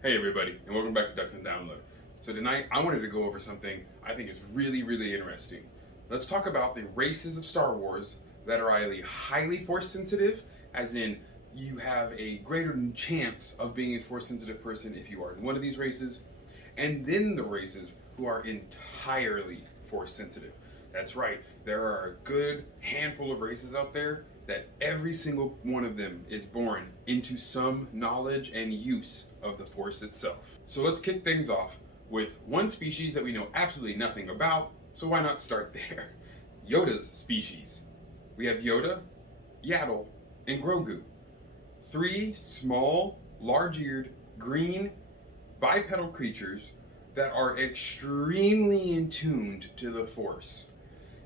Hey everybody, and welcome back to Ducks and Download. So tonight I wanted to go over something I think is really interesting. Let's talk about the races of Star Wars that are either highly force sensitive, as in you have a greater chance of being a force sensitive person if you are in one of these races, and then the races who are entirely force sensitive. That's right, there are a good handful of races out there that every single one of them is born into some knowledge and use of the Force itself. So let's kick things off with one species that we know absolutely nothing about, so why not start there? Yoda's species. We have Yoda, Yaddle, and Grogu. Three small, large-eared, green, bipedal creatures that are extremely attuned to the Force.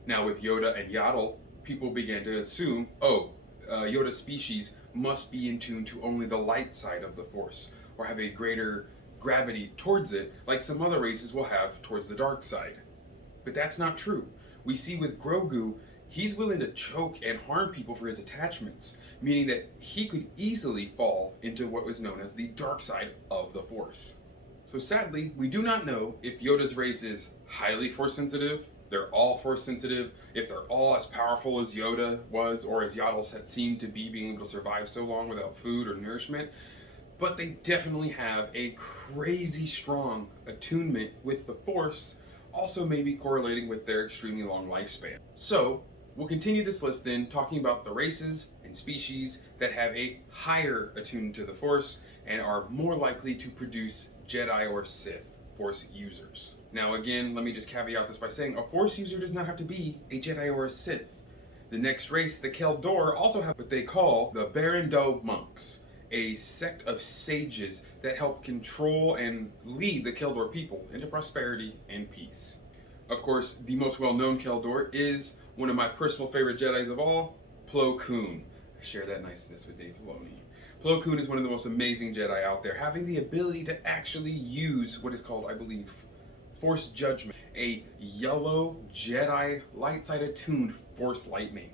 Now, with Yoda and Yaddle, people began to assume, Yoda's species must be in tune to only the light side of the Force, or have a greater gravity towards it, like some other races will have towards the dark side. But that's not true. We see with Grogu, he's willing to choke and harm people for his attachments, meaning that he could easily fall into what was known as the dark side of the Force. So sadly, we do not know if Yoda's race is highly force sensitive, they're all force sensitive, if they're all as powerful as Yoda was, or as Yaddle had seemed to be, being able to survive so long without food or nourishment. But they definitely have a crazy strong attunement with the Force, also maybe correlating with their extremely long lifespan. So, we'll continue this list then, talking about the races and species that have a higher attunement to the Force and are more likely to produce Jedi or Sith Force users. Now again, let me just caveat this by saying a Force user does not have to be a Jedi or a Sith. The next race, the Keldor, also have what they call the Barando monks, a sect of sages that help control and lead the Keldor people into prosperity and peace. Of course, the most well-known Keldor is one of my personal favorite Jedis of all, Plo Koon. I share that niceness with Dave Filoni. Plo Koon is one of the most amazing Jedi out there, having the ability to actually use what is called, I believe, Force Judgment, a yellow Jedi light side attuned Force lightning.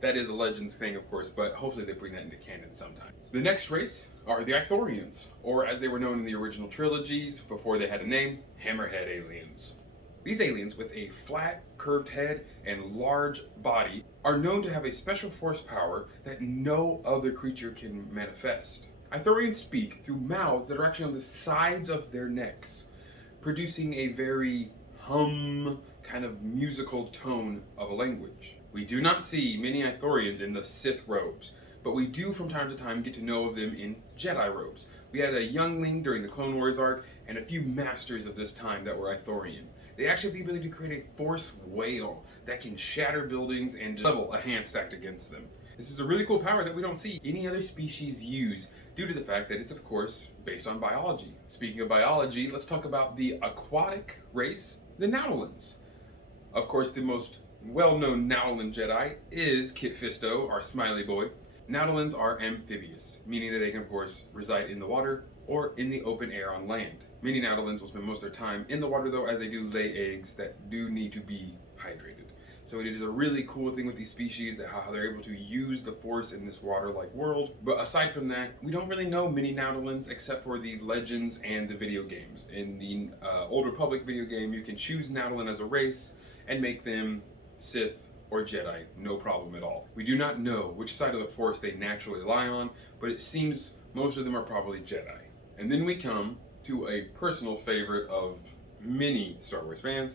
That is a Legends thing, of course, but hopefully they bring that into canon sometime. The next race are the Aorians, or as they were known in the original trilogies before they had a name, Hammerhead aliens. These aliens, with a flat, curved head and large body, are known to have a special force power that no other creature can manifest. Aorians speak through mouths that are actually on the sides of their necks, producing a very kind of musical tone of a language. We do not see many Aorians in the Sith robes, but we do from time to time get to know of them in Jedi robes. We had a youngling during the Clone Wars arc, and a few masters of this time that were Aorian. They actually have the ability to create a force whale that can shatter buildings and level a hand stacked against them. This is a really cool power that we don't see any other species use, due to the fact that it's, of course, based on biology. Speaking of biology, let's talk about the aquatic race, the Nautilans. Of course, the most well-known Nautolan Jedi is Kit Fisto, our smiley boy. Nautilans are amphibious, meaning that they can, of course, reside in the water or in the open air on land. Many Nautilans will spend most of their time in the water, though, as they do lay eggs that do need to be hydrated. So it is a really cool thing with these species, that how they're able to use the Force in this water-like world. But aside from that, we don't really know many Nautilans except for the Legends and the video games. In the Old Republic video game, you can choose Nautolan as a race and make them Sith or Jedi, no problem at all. We do not know which side of the Force they naturally lie on, but it seems most of them are probably Jedi. And then we come to a personal favorite of many Star Wars fans,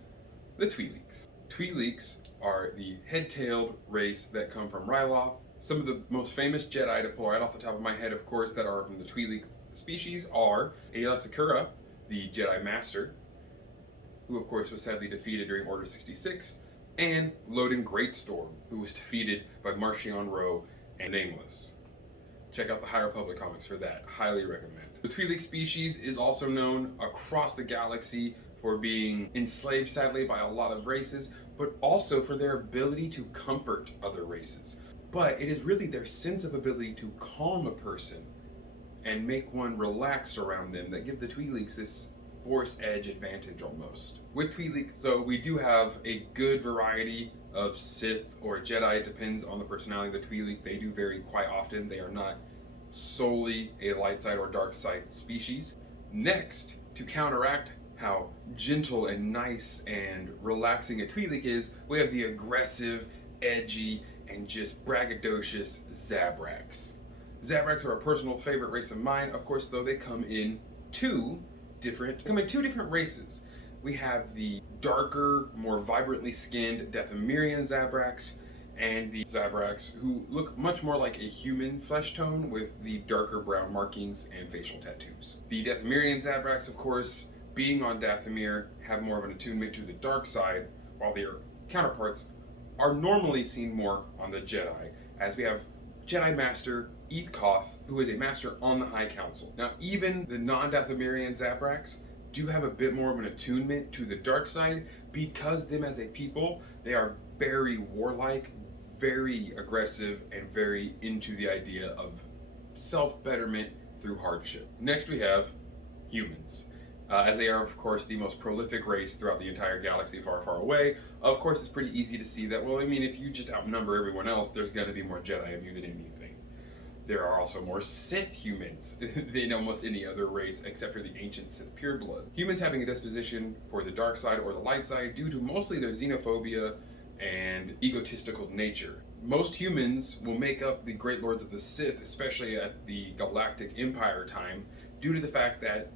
the Twi'leks. Twi'leks are the head-tailed race that come from Ryloth. Some of the most famous Jedi, to pull right off the top of my head, of course, that are from the Twi'lek species are Aayla Secura, the Jedi Master, who of course was sadly defeated during Order 66, and Loden Greatstorm, who was defeated by Marchion Ro and Nameless. Check out the High Republic comics for that, highly recommend. The Twi'lek species is also known across the galaxy for being enslaved, sadly, by a lot of races, but also for their ability to comfort other races. But it is really their sense of ability to calm a person and make one relaxed around them that give the Twi'leks this Force edge advantage almost. With Twi'leks, though, we do have a good variety of Sith or Jedi. It depends on the personality of the Twi'lek. They do vary quite often. They are not solely a light side or dark side species. Next, to counteract how gentle and nice and relaxing a Twi'lek is, we have the aggressive, edgy, and just braggadocious Zabrax. Zabrax are a personal favorite race of mine. Of course, though, they come in two different races. We have the darker, more vibrantly skinned Dathomirian Zabrax, and the Zabrax who look much more like a human flesh tone with the darker brown markings and facial tattoos. The Dathomirian Zabrax, of course, being on Dathomir, have more of an attunement to the dark side, while their counterparts are normally seen more on the Jedi, as we have Jedi Master Eth Koth, who is a master on the High Council. Now, even the non-Dathomirian Zabrax do have a bit more of an attunement to the dark side, because them as a people, they are very warlike, very aggressive, and very into the idea of self-betterment through hardship. Next we have humans. As they are, of course, the most prolific race throughout the entire galaxy far, far away. Of course, it's pretty easy to see that, well, I mean, if you just outnumber everyone else, there's going to be more Jedi of you than anything. There are also more Sith humans than almost any other race, except for the ancient Sith pureblood. Humans having a disposition for the dark side or the light side due to mostly their xenophobia and egotistical nature. Most humans will make up the Great Lords of the Sith, especially at the Galactic Empire time, due to the fact that,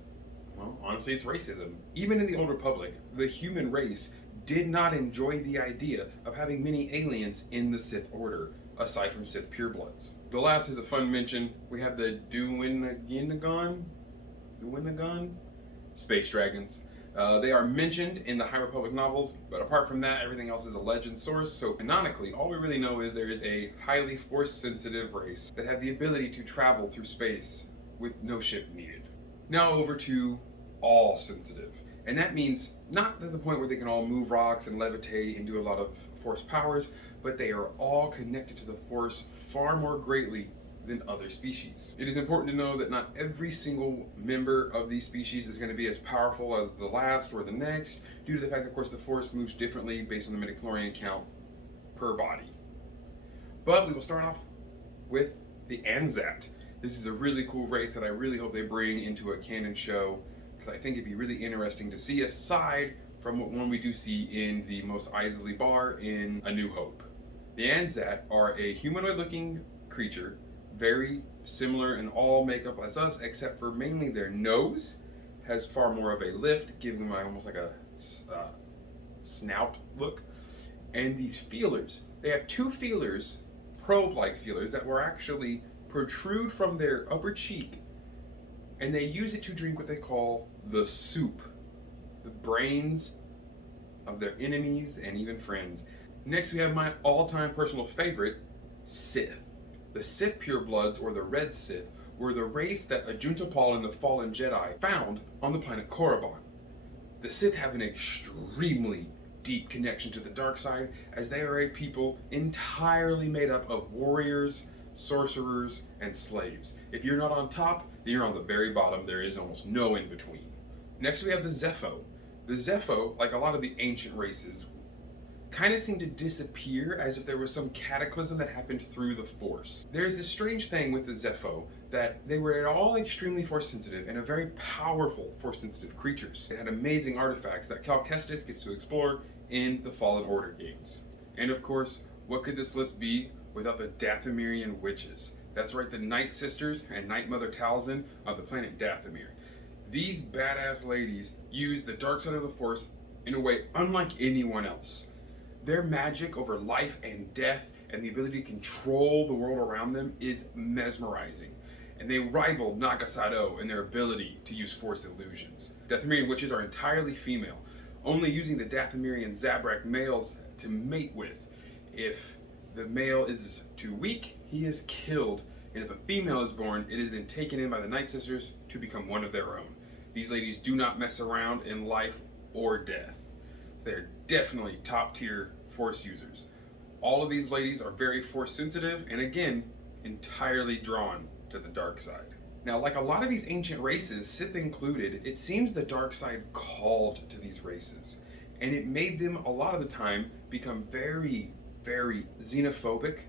well, honestly, it's racism. Even in the Old Republic, the human race did not enjoy the idea of having many aliens in the Sith Order, aside from Sith purebloods. The last is a fun mention. We have the Duwinagon space dragons. They are mentioned in the High Republic novels, but apart from that, everything else is a legend source. So canonically, all we really know is there is a highly force-sensitive race that have the ability to travel through space with no ship needed. Now over to all sensitive. And that means not to the point where they can all move rocks and levitate and do a lot of force powers, but they are all connected to the force far more greatly than other species. It is important to know that not every single member of these species is going to be as powerful as the last or the next, due to the fact, of course, the force moves differently based on the midichlorian count per body. But we will start off with the Anzat. This is a really cool race that I really hope they bring into a canon show, because I think it'd be really interesting to see, aside from what one we do see in the Mos Eisley Bar in A New Hope. The Anzat are a humanoid-looking creature, very similar in all makeup as us, except for mainly their nose has far more of a lift, giving them almost like a snout look. And these feelers, they have two feelers, probe-like feelers, that were actually protrude from their upper cheek, and they use it to drink what they call the soup, the brains of their enemies and even friends. Next, we have my all-time personal favorite, Sith. The Sith purebloods, or the Red Sith, were the race that Ajunta Pall and the Fallen Jedi found on the planet Korriban. The Sith have an extremely deep connection to the dark side, as they are a people entirely made up of warriors, sorcerers, and slaves. If you're not on top, then you're on the very bottom. There is almost no in between. Next, we have the Zepho. The Zepho, like a lot of the ancient races, kind of seem to disappear as if there was some cataclysm that happened through the Force. There's this strange thing with the Zepho, that they were all extremely Force-sensitive and a very powerful Force-sensitive creatures. They had amazing artifacts that Cal Kestis gets to explore in the Fallen Order games. And of course, what could this list be without the Dathomirian witches? That's right, the Night Sisters and Night Mother Talzin of the planet Dathomir. These badass ladies use the dark side of the Force in a way unlike anyone else. Their magic over life and death and the ability to control the world around them is mesmerizing, and they rival Nagasado in their ability to use Force illusions. Dathomirian witches are entirely female, only using the Dathomirian Zabrak males to mate with. If the male is too weak, he is killed, and if a female is born, it is then taken in by the Night Sisters to become one of their own. These ladies do not mess around in life or death. They're definitely top tier Force users. All of these ladies are very Force sensitive, and again, entirely drawn to the dark side. Now, like a lot of these ancient races, Sith included, it seems the dark side called to these races, and it made them a lot of the time become very, very xenophobic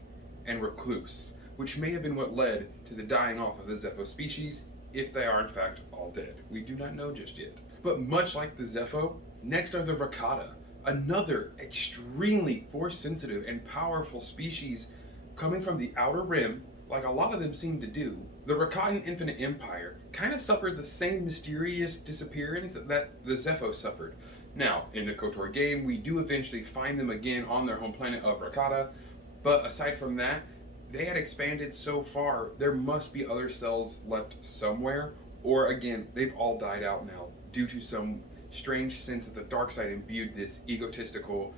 and recluse, which may have been what led to the dying off of the Zepho species, if they are in fact all dead. We do not know just yet. But much like the Zepho, next are the Rakata, another extremely force-sensitive and powerful species coming from the Outer Rim, like a lot of them seem to do. The Rakatan Infinite Empire kind of suffered the same mysterious disappearance that the Zepho suffered. Now, in the KOTOR game, we do eventually find them again on their home planet of Rakata, but aside from that, they had expanded so far, there must be other cells left somewhere, or again, they've all died out now due to some strange sense that the dark side imbued this egotistical,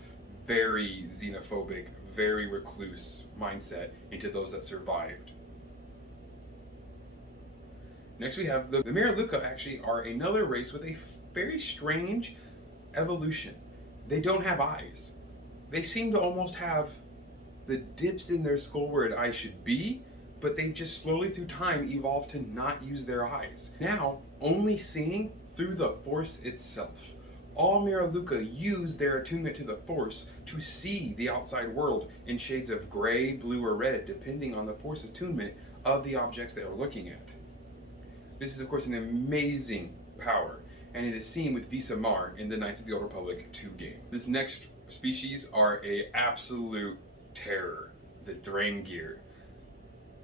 very xenophobic, very recluse mindset into those that survived. Next we have the Miraluka actually are another race with a very strange evolution. They don't have eyes. They seem to almost have the dips in their skull where an eye should be, but they just slowly through time evolved to not use their eyes. Now, only seeing through the Force itself. All Miraluka use their attunement to the Force to see the outside world in shades of gray, blue, or red, depending on the Force attunement of the objects they are looking at. This is, of course, an amazing power, and it is seen with Visa Mar in the Knights of the Old Republic 2 game. This next species are a absolute terror, the Drangir.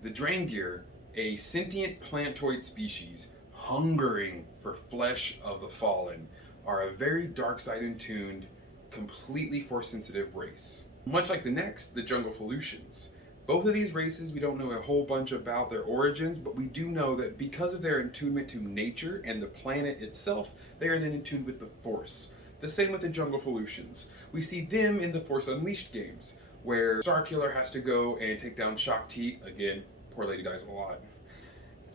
The Drangir, a sentient plantoid species hungering for flesh of the fallen, are a very dark side attuned, completely force sensitive race. Much like the next, the Jungle Felucians. Both of these races, we don't know a whole bunch about their origins, but we do know that because of their attunement to nature and the planet itself, they are then in tune with the Force. The same with the Jungle Felucians. We see them in the Force Unleashed games, where Starkiller has to go and take down Shakti. Again, poor lady dies a lot.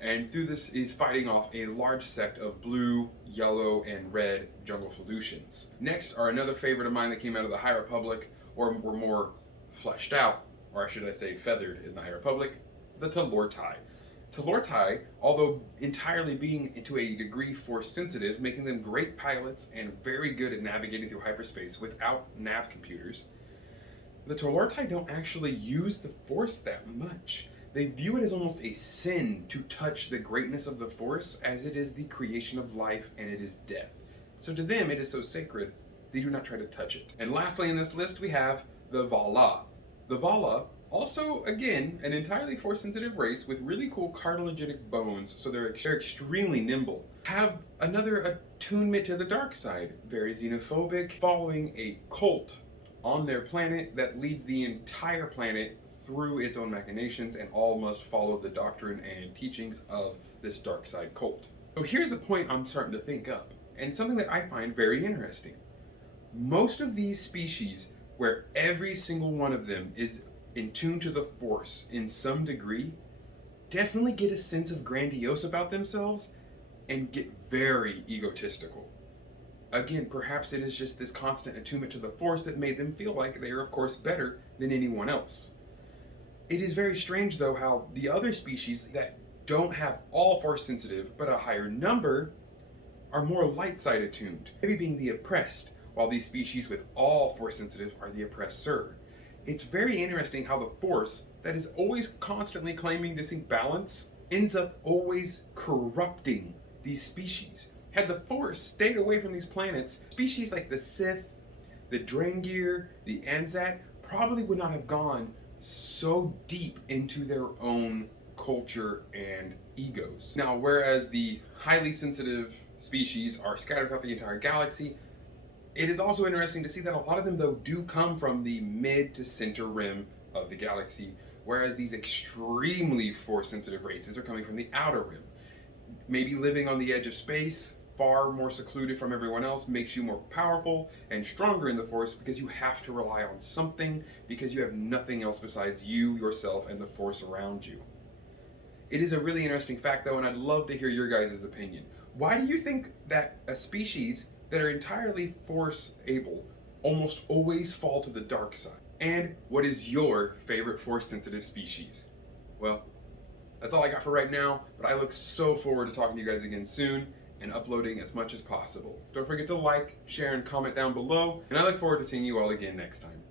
And through this is fighting off a large sect of blue, yellow, and red Jungle Felucians. Next are another favorite of mine that came out of the High Republic, or were more fleshed out, or should I say feathered in the High Republic, the Talortai. Talortai, although entirely being to a degree force sensitive, making them great pilots and very good at navigating through hyperspace without nav computers, the Talortai don't actually use the Force that much. They view it as almost a sin to touch the greatness of the Force, as it is the creation of life and it is death. So to them it is so sacred, they do not try to touch it. And lastly in this list we have the Vala. The Vala, also again an entirely force sensitive race with really cool cartilagenic bones, so they're extremely nimble. Have another attunement to the dark side, very xenophobic, following a cult on their planet that leads the entire planet through its own machinations, and all must follow the doctrine and teachings of this dark side cult. So here's a point I'm starting to think up, and something that I find very interesting. Most of these species, where every single one of them is in tune to the Force in some degree, definitely get a sense of grandiose about themselves and get very egotistical. Again, perhaps it is just this constant attunement to the Force that made them feel like they are, of course, better than anyone else. It is very strange, though, how the other species that don't have all Force sensitive, but a higher number, are more light side attuned, maybe being the oppressed, while these species with all Force sensitive are the oppressor. It's very interesting how the Force, that is always constantly claiming to seek balance, ends up always corrupting these species. Had the Force stayed away from these planets, species like the Sith, the Drangir, the Anzac probably would not have gone so deep into their own culture and egos. Now, whereas the highly sensitive species are scattered throughout the entire galaxy, it is also interesting to see that a lot of them, though, do come from the mid to center rim of the galaxy, whereas these extremely force-sensitive races are coming from the outer rim. Maybe living on the edge of space, far more secluded from everyone else, makes you more powerful and stronger in the Force because you have to rely on something, because you have nothing else besides you, yourself, and the Force around you. It is a really interesting fact, though, and I'd love to hear your guys' opinion. Why do you think that a species that are entirely Force able almost always fall to the dark side? And what is your favorite Force sensitive species? Well, that's all I got for right now, but I look so forward to talking to you guys again soon and uploading as much as possible. Don't forget to like, share, and comment down below, and I look forward to seeing you all again next time.